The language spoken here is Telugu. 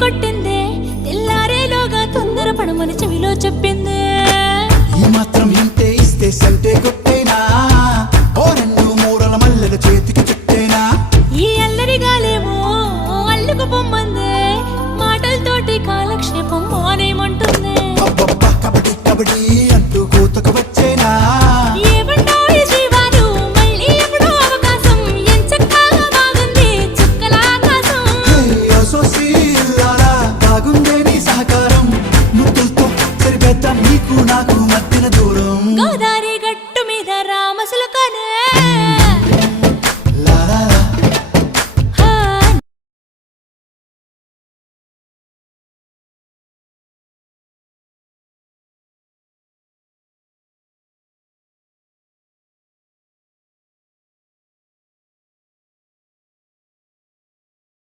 కొట్టిందే తెల్లారేలోగా తొందర పడమని చెవిలో చెప్పిందే ఈ మాత్రం ఇంతే ఇస్తే సంటే కొట్ట